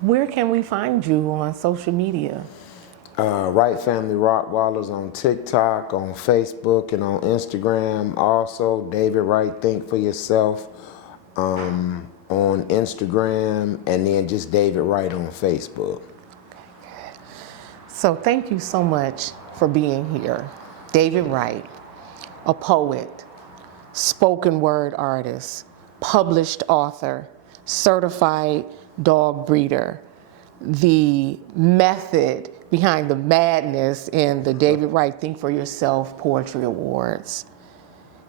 Where can we find you on social media? Wright Family Rockwallers on TikTok, on Facebook, and on Instagram. Also, David Wright Think for Yourself on Instagram, and then just David Wright on Facebook. So thank you so much for being here. David Wright, a poet, spoken word artist, published author, certified dog breeder, the method behind the madness in the David Wright Think for Yourself Poetry Awards.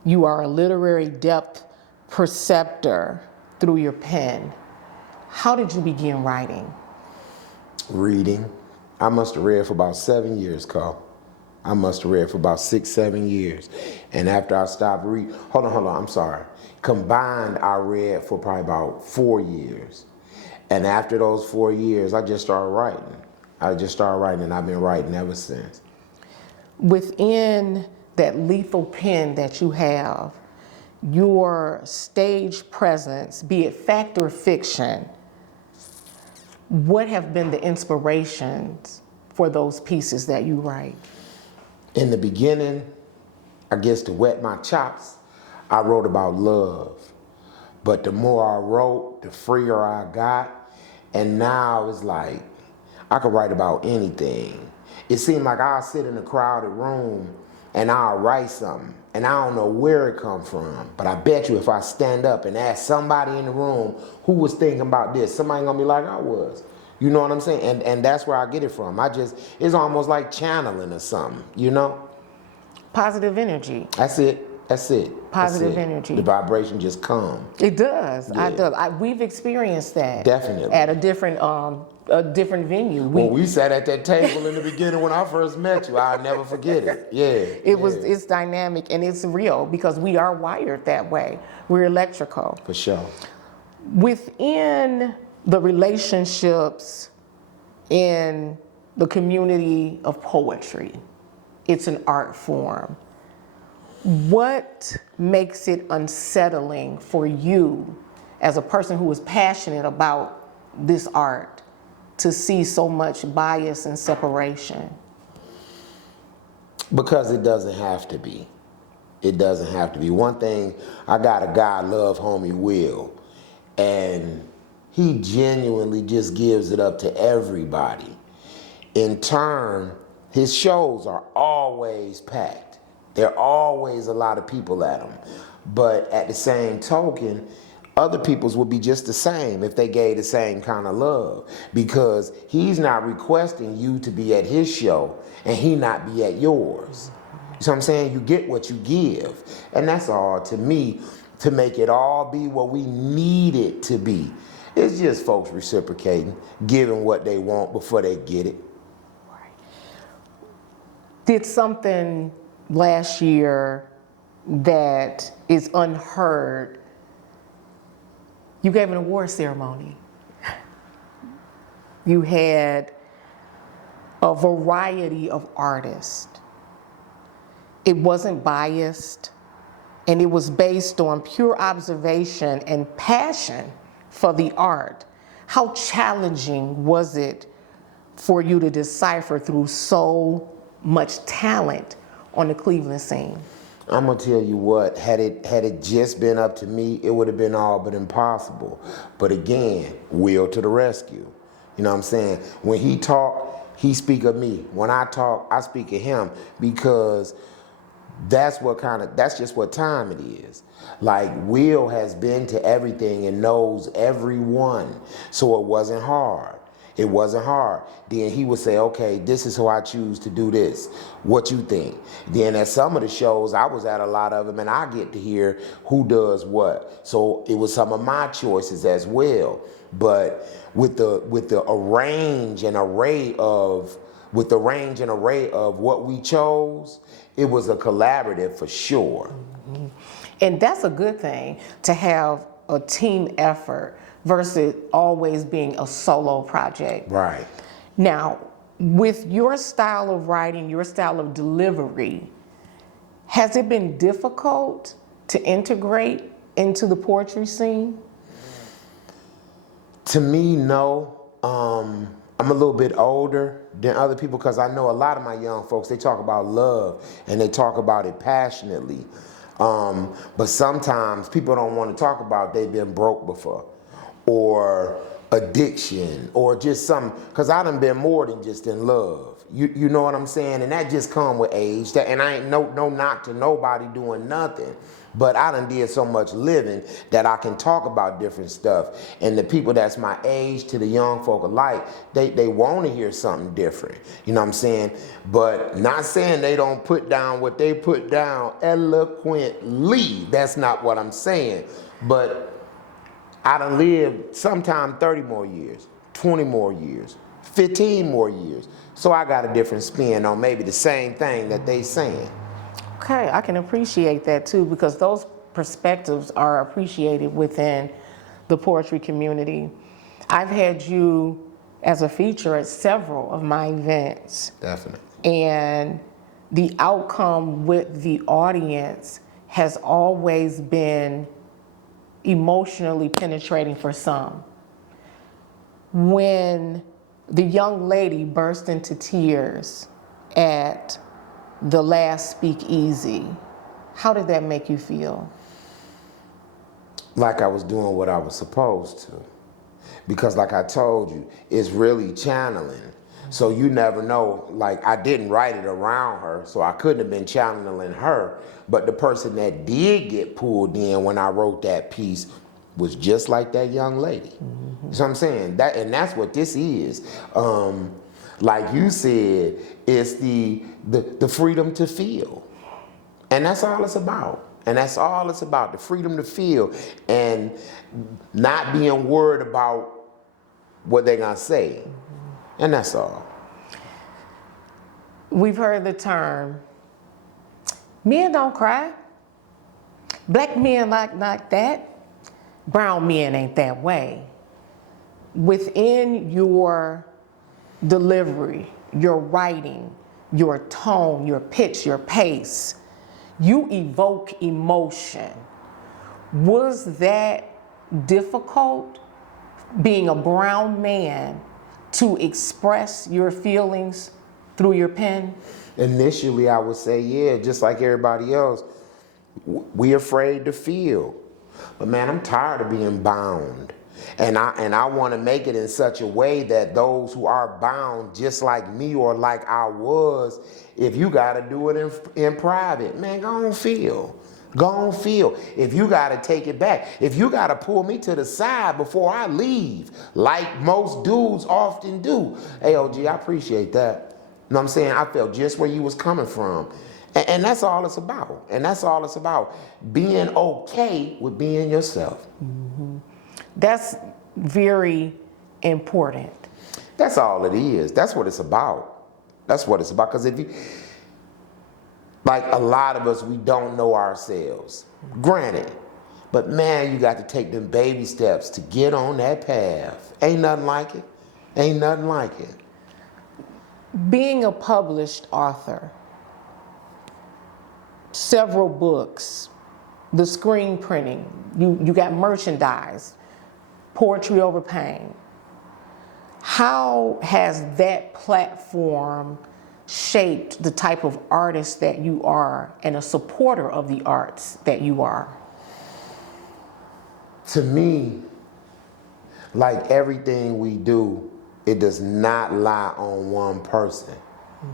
You are a literary depth perceptor through your pen. How did you begin writing? Reading. I must have read for about 7 years, Carl. I must have read for about 6, 7 years. And after I stopped reading, hold on, I'm sorry. Combined, I read for probably about 4 years. And after those 4 years, I just started writing. And I've been writing ever since. Within that lethal pen that you have, your stage presence, be it fact or fiction, what have been the inspirations for those pieces that you write? In the beginning, I guess to whet my chops, I wrote about love. But the more I wrote, the freer I got. And now it's like, I could write about anything. It seemed like I'll sit in a crowded room and I'll write something. And I don't know where it come from. But I bet you if I stand up and ask somebody in the room who was thinking about this, somebody gonna be like I was. You know what I'm saying? And that's where I get it from. It's almost like channeling or something, you know? Positive energy. That's it. Positive That's it. energy. The vibration just comes. It does. Yeah. We've experienced that. Definitely. At a different venue. When we sat at that table in the beginning when I first met you, I'll never forget it. Yeah. It's dynamic and it's real because we are wired that way. We're electrical. For sure. Within the relationships in the community of poetry, it's an art form. What makes it unsettling for you as a person who is passionate about this art to see so much bias and separation? Because it doesn't have to be. It doesn't have to be. One thing, I got a guy I love, homie Will, and he genuinely just gives it up to everybody. In turn, his shows are always packed. There are always a lot of people at them. But at the same token, other people's would be just the same if they gave the same kind of love. Because he's not requesting you to be at his show and he not be at yours. You know what I'm saying? You get what you give. And that's all to me, to make it all be what we need it to be. It's just folks reciprocating, giving what they want before they get it. Did something last year that is unheard. You gave an award ceremony. You had a variety of artists. It wasn't biased, and it was based on pure observation and passion for the art. How challenging was it for you to decipher through so much talent on the Cleveland scene? I'm gonna tell you what, had it just been up to me, it would have been all but impossible. But again, Will to the rescue. You know what I'm saying? When he talk, he speak of me. When I talk, I speak of him, because that's just what time it is. Like, Will has been to everything and knows everyone. So it wasn't hard. It wasn't hard. Then he would say, okay, this is how I choose to do this. What you think? Then at some of the shows, I was at a lot of them, and I get to hear who does what. So it was some of my choices as well. But with the range and array of what we chose, it was a collaborative for sure. Mm-hmm. And that's a good thing, to have a team effort versus always being a solo project. Right. Now, with your style of writing, your style of delivery, has it been difficult to integrate into the poetry scene? To me, no. I'm a little bit older than other people because I know a lot of my young folks, they talk about love and they talk about it passionately. But sometimes people don't want to talk about they've been broke before, or addiction, or just some, because I done been more than just in love. You know what I'm saying? And that just come with age. And I ain't no knock to nobody doing nothing. But I done did so much living that I can talk about different stuff. And the people that's my age to the young folk alike, they want to hear something different. You know what I'm saying? But not saying they don't put down what they put down eloquently. That's not what I'm saying. But I done lived sometime 30 more years, 20 more years, 15 more years. So I got a different spin on maybe the same thing that they saying. Okay, I can appreciate that too, because those perspectives are appreciated within the poetry community. I've had you as a feature at several of my events. Definitely. And the outcome with the audience has always been emotionally penetrating for some. When the young lady burst into tears at the last speakeasy, how did that make you feel? Like I was doing what I was supposed to. Because like I told you, it's really channeling. So you never know, like I didn't write it around her, so I couldn't have been channeling her. But the person that did get pulled in when I wrote that piece was just like that young lady. Mm-hmm. So I'm saying that, and that's what this is. Like you said, it's the freedom to feel. And that's all it's about. And that's all it's about, the freedom to feel and not being worried about what they're gonna say. And that's all. We've heard the term, men don't cry. Black men like that. Brown men ain't that way. Within your delivery, your writing, your tone, your pitch, your pace, you evoke emotion. Was that difficult, being a brown man, to express your feelings through your pen? Initially, I would say, yeah, just like everybody else, we afraid to feel. But man, I'm tired of being bound. And I want to make it in such a way that those who are bound, just like me or like I was, if you got to do it in private, man, go on feel. Go on feel. If you got to take it back, if you got to pull me to the side before I leave, like most dudes often do. Hey, OG, I appreciate that. You know what I'm saying? I felt just where you was coming from. And that's all it's about. And that's all it's about. Being okay with being yourself. Mm-hmm. That's very important. That's all it is. That's what it's about. That's what it's about. Because if you, like a lot of us, we don't know ourselves. Granted. But man, you got to take them baby steps to get on that path. Ain't nothing like it. Ain't nothing like it. Being a published author, several books, the screen printing, you got merchandise, poetry over pain. How has that platform shaped the type of artist that you are and a supporter of the arts that you are? To me, like everything we do, it does not lie on one person,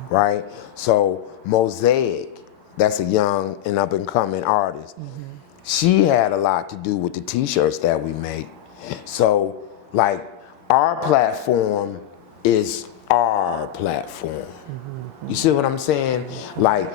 right? So Mosaic, that's a young and up and coming artist. She had a lot to do with the t-shirts that we make. So like our platform is our platform. You see what I'm saying? Like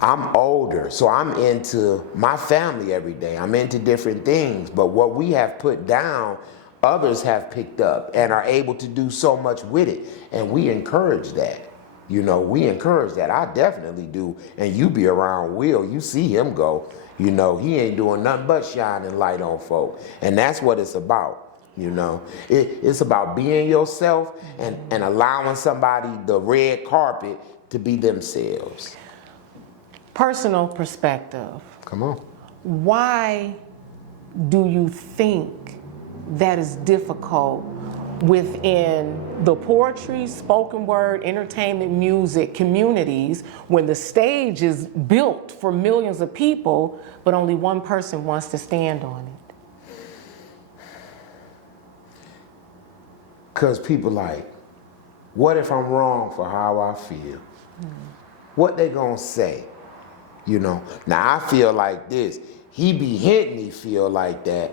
I'm older, so I'm into my family every day. I'm into different things, but what we have put down, others have picked up and are able to do so much with it. And we encourage that. You know, we encourage that. I definitely do. And you be around Will, you see him go. You know, he ain't doing nothing but shining light on folk. And that's what it's about. You know, it's about being yourself and allowing somebody the red carpet to be themselves. Personal perspective. Come on. Why do you think that is difficult within the poetry, spoken word, entertainment, music communities when the stage is built for millions of people, but only one person wants to stand on it? Because people like, what if I'm wrong for how I feel? What they gonna say? You know, now I feel like this. He be hitting me feel like that,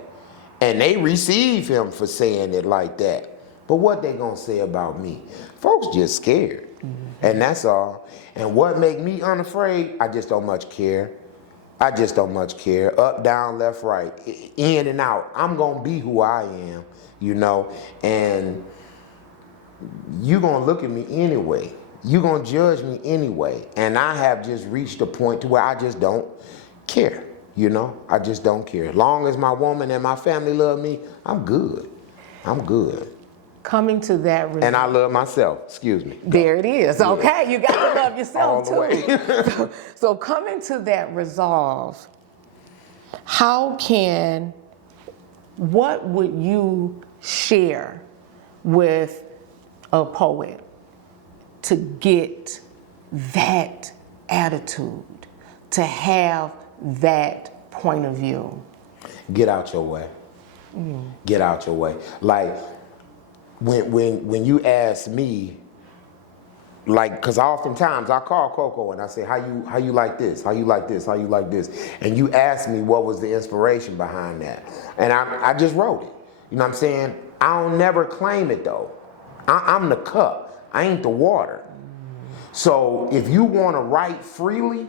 and they receive him for saying it like that. But what they gonna say about me? Folks just scared, and that's all. And what make me unafraid? I just don't much care. I just don't much care. Up, down, left, right, in and out. I'm gonna be who I am, you know, and you gonna look at me anyway. You gonna judge me anyway. And I have just reached a point to where I just don't care, you know? I just don't care. As long as my woman and my family love me, I'm good. I'm good. Coming to that resolve. And I love myself, excuse me. There it is, okay? You gotta love yourself All the too. way. So coming to that resolve, what would you share with a poet to get that attitude, to have that point of view? Get out your way. Get out your way. Like, when you ask me, like, cause oftentimes I call Coco and I say, how you like this? How you like this? How you like this? And you ask me what was the inspiration behind that. And I just wrote it. You know what I'm saying? I don't never claim it though. I'm the cup. I ain't the water. So if you want to write freely,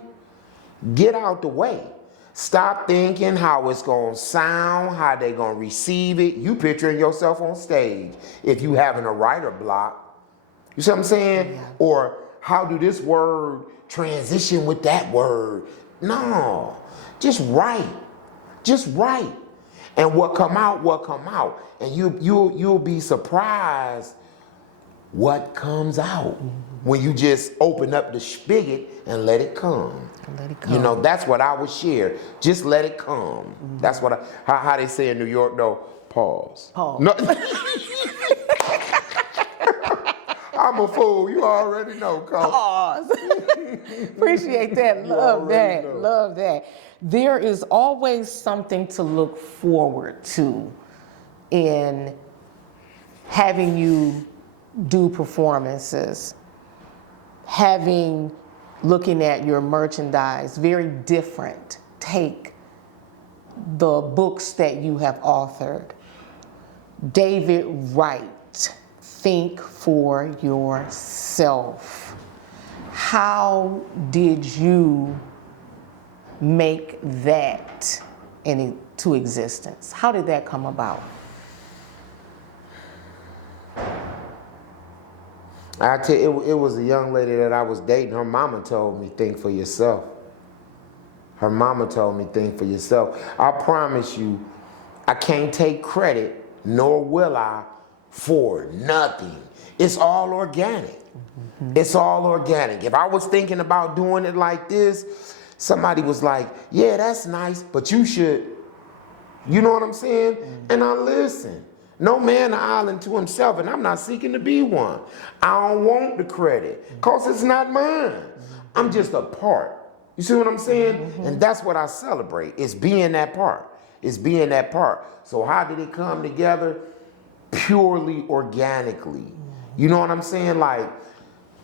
get out the way. Stop thinking how it's going to sound, how they going to receive it. You picturing yourself on stage if you having a writer block. You see what I'm saying? Yeah. Or how do this word transition with that word? No, just write. Just write. And what come out, what come out. And you'll be surprised what comes out when you just open up the spigot and let it come. Let it come. You know, that's what I would share. Just let it come. That's what how they say in New York though, pause. Pause. No. I'm a fool, you already know, Cole. Pause. Appreciate that, love that, know. love that. There is always something to look forward to in having you do performances, looking at your merchandise, very different take. The books that you have authored. David Wright, Think for Yourself. How did you make that into existence? How did that come about? I tell you, it was a young lady that I was dating. Her mama told me, think for yourself. Her mama told me, think for yourself. I promise you, I can't take credit, nor will I, for nothing. It's all organic. It's all organic. If I was thinking about doing it like this, somebody was like, yeah, that's nice, but you should, you know what I'm saying? And I listen. No man an island to himself, and I'm not seeking to be one. I don't want the credit, because it's not mine. I'm just a part. You see what I'm saying? And that's what I celebrate. It's being that part. It's being that part. So how did it come together? Purely organically. You know what I'm saying? Like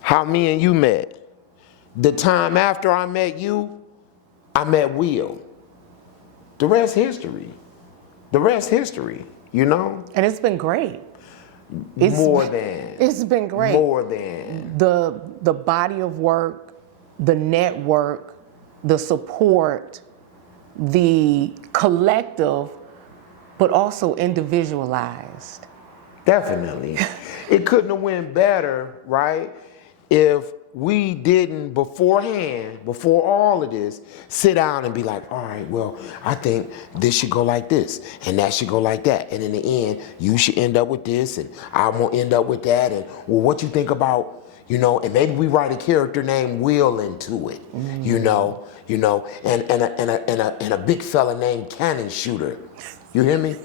how me and you met. The time after I met you, I met Will. The rest history. The rest history. You know? And it's been great. It's been great. More than. The body of work, the network, the support, the collective, but also individualized. Definitely. It couldn't have went better, right? If we didn't beforehand, before all of this, sit down and be like, all right, well, I think this should go like this and that should go like that. And in the end, you should end up with this and I'm gonna end up with that. And well, what you think about, you know, and maybe we write a character named Will into it, you know, and a big fella named Cannon Shooter. You hear me?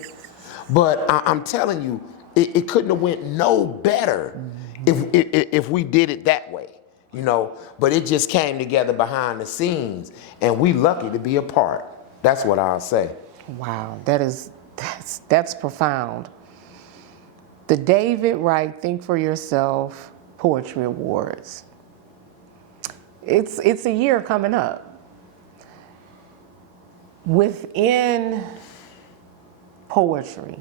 But I'm telling you, It couldn't have went no better if we did it that way, you know. But it just came together behind the scenes, and we lucky to be a part. That's what I'll say. Wow, that's profound. The David Wright Think for Yourself Poetry Awards. It's a year coming up. Within poetry,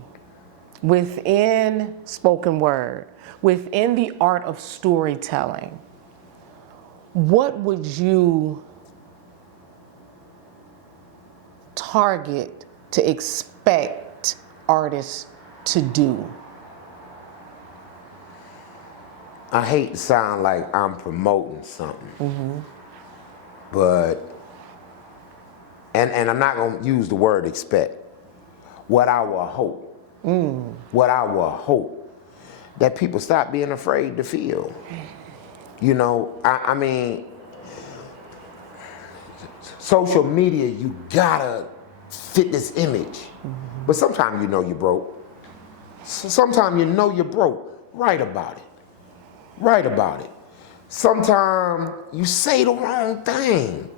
within spoken word, within the art of storytelling, what would you target to expect artists to do? I hate to sound like I'm promoting something, but, and I'm not gonna use the word expect. What I will hope, that people stop being afraid to feel. You know, I mean, social media, you gotta fit this image. But sometimes you know you're broke. Sometimes you know you're broke. Write about it. Write about it. Sometimes you say the wrong thing.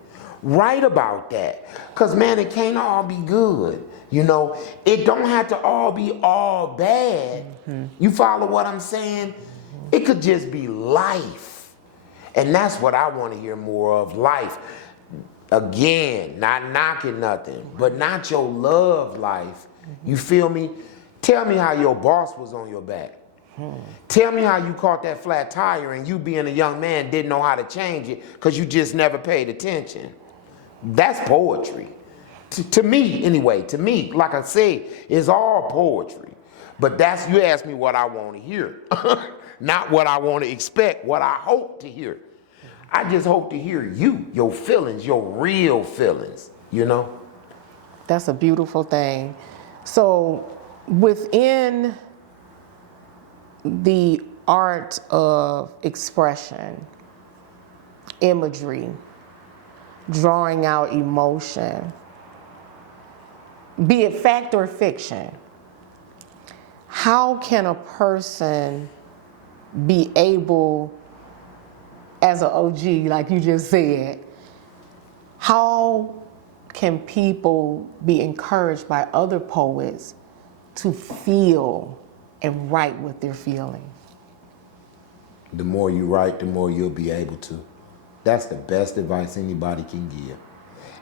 Write about that. Because, man, it can't all be good. You know, it don't have to all be all bad. You follow what I'm saying? It could just be life. And that's what I want to hear more of, life. Again, not knocking nothing, but not your love life. You feel me? Tell me how your boss was on your back. Tell me how you caught that flat tire and you being a young man didn't know how to change it because you just never paid attention. That's poetry. To me, anyway, to me, like I said, it's all poetry. But that's, you ask me what I want to hear, not what I want to expect, what I hope to hear. I just hope to hear you, your feelings, your real feelings, you know? That's a beautiful thing. So within the art of expression, imagery, drawing out emotion, be it fact or fiction, how can a person be able, as an OG, like you just said, how can people be encouraged by other poets to feel and write what they're feeling? The more you write, the more you'll be able to. That's the best advice anybody can give.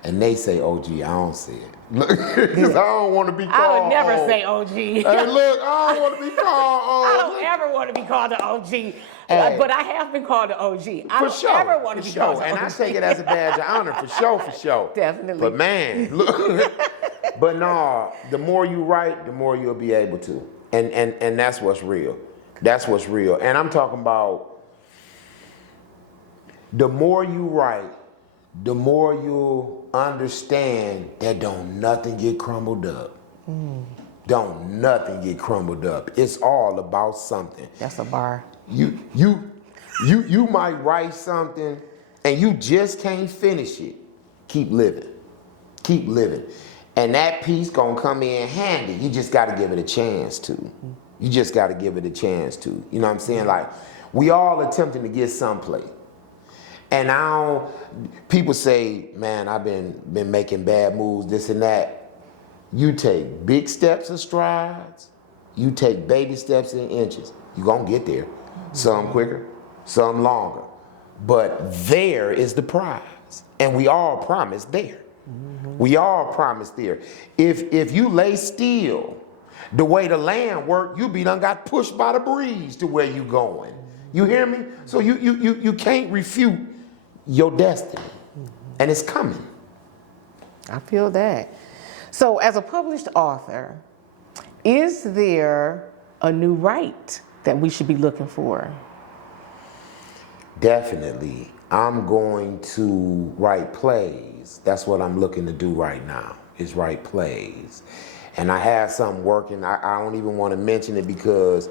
And they say, OG, I don't say it. Look, because I don't want to be called I would never old. say OG. Hey, look, I don't want to be called old. I don't ever want to be called an OG, Hey. but I have been called an OG. I For don't sure, ever want to for be sure. called an And OG. I take it as a badge of honor, for sure, for sure. Definitely. But man, look. But no, the more you write, the more you'll be able to. And that's what's real. That's what's real. And I'm talking about the more you write, the more you'll understand that don't nothing get crumbled up. Don't nothing get crumbled up. It's all about something. That's a bar. You might write something and you just can't finish it. Keep living. Keep living. And that piece gonna come in handy. You just gotta give it a chance to. You just gotta give it a chance to. You know what I'm saying? Like, we all attempting to get someplace. And now people say, man, I've been making bad moves, this and that. You take big steps and strides. You take baby steps and inches. You're gonna get there. Some quicker, some longer. But there is the prize. And we all promise there. We all promise there. If you lay still, the way the land work, you be done got pushed by the breeze to where you going. You hear me? So you can't refute your destiny. And it's coming. I feel that. So as a published author, is there a new Wright that we should be looking for? Definitely. I'm going to write plays. That's what I'm looking to do right now, is write plays. And I have something working. I don't even want to mention it because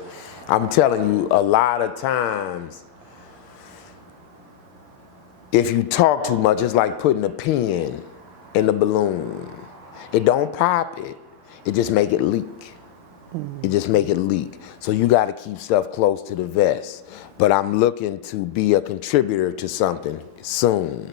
I'm telling you, a lot of times, if you talk too much, it's like putting a pin in the balloon. It don't pop it, it just make it leak. It just make it leak. So you got to keep stuff close to the vest. But I'm looking to be a contributor to something soon,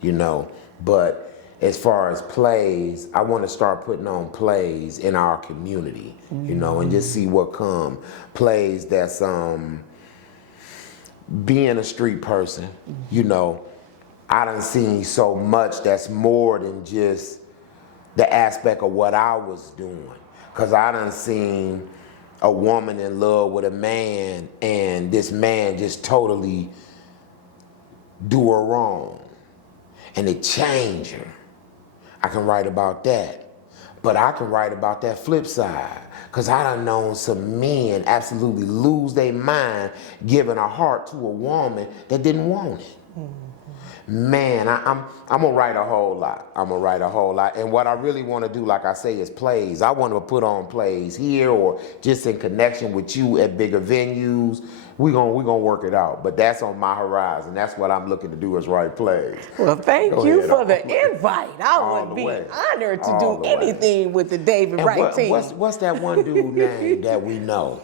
you know. But as far as plays, I want to start putting on plays in our community, you know, and just see what come. Plays that's being a street person, you know. I done seen so much that's more than just the aspect of what I was doing. Cause I done seen a woman in love with a man and this man just totally do her wrong. And it changed her. I can write about that. But I can write about that flip side. Cause I done known some men absolutely lose their mind giving a heart to a woman that didn't want it. Man, I'm gonna write a whole lot. I'm gonna write a whole lot. And what I really wanna do, like I say, is plays. I wanna put on plays here or just in connection with you at bigger venues. We gonna work it out. But that's on my horizon. That's what I'm looking to do, is write plays. Well, thank you for the invite. I All would the be way. honored to All do the way. anything with the David And Wright team. what's that one dude name that we know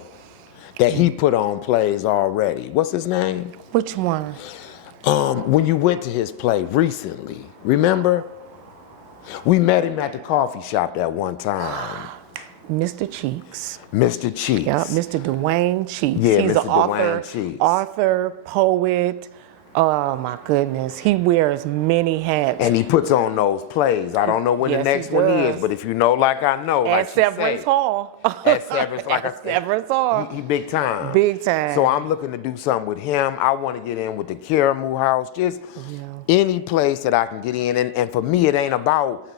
that he put on plays already? What's his name? Which one? When you went to his play recently, remember? We met him at the coffee shop that one time. Mr. Cheeks. Mr. Cheeks. Yeah, Mr. Dwayne Cheeks. Yeah, He's Mr. an author, Dwayne Cheeks. author, poet. Oh my goodness, he wears many hats. And he puts on those plays. I don't know when Yes, the next he one does. is, but if you know, like I know, At like she Severance say, Hall. At Severance, like I said, Severance Hall. he big time. Big time. So I'm looking to do something with him. I want to get in with the Karamu House, just any place that I can get in. And for me, it ain't about,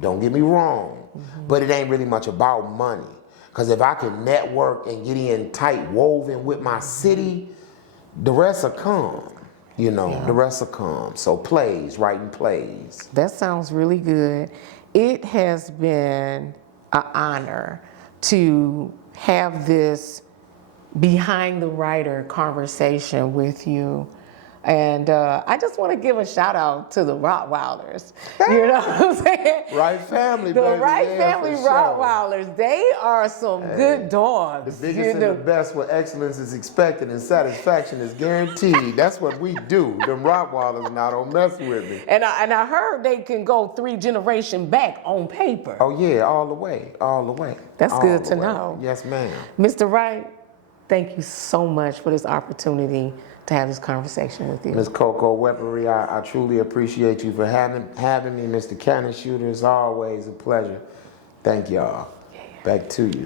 don't get me wrong, but it ain't really much about money. Because if I can network and get in tight woven with my city, the rest will come. You know, the rest will come. So plays, writing plays. That sounds really good. It has been an honor to have this behind the writer conversation with you. And I just want to give a shout out to the Rottweilers. You know what I'm saying? Wright family, The baby. Wright Yeah, family for sure. Rottweilers, they are some good dogs. The biggest and the best where excellence is expected and satisfaction is guaranteed. That's what we do. Them Rottweilers now don't mess with me. And I heard they can go 3 generations back on paper. Oh yeah, all the way, all the way. That's all good the to way. know. Yes, ma'am. Mr. Wright, thank you so much for this opportunity to have this conversation with you. Ms. Coco Weaponry, I truly appreciate you for having me. Mr. Cannon Shooter, it's always a pleasure. Thank y'all. Back to you.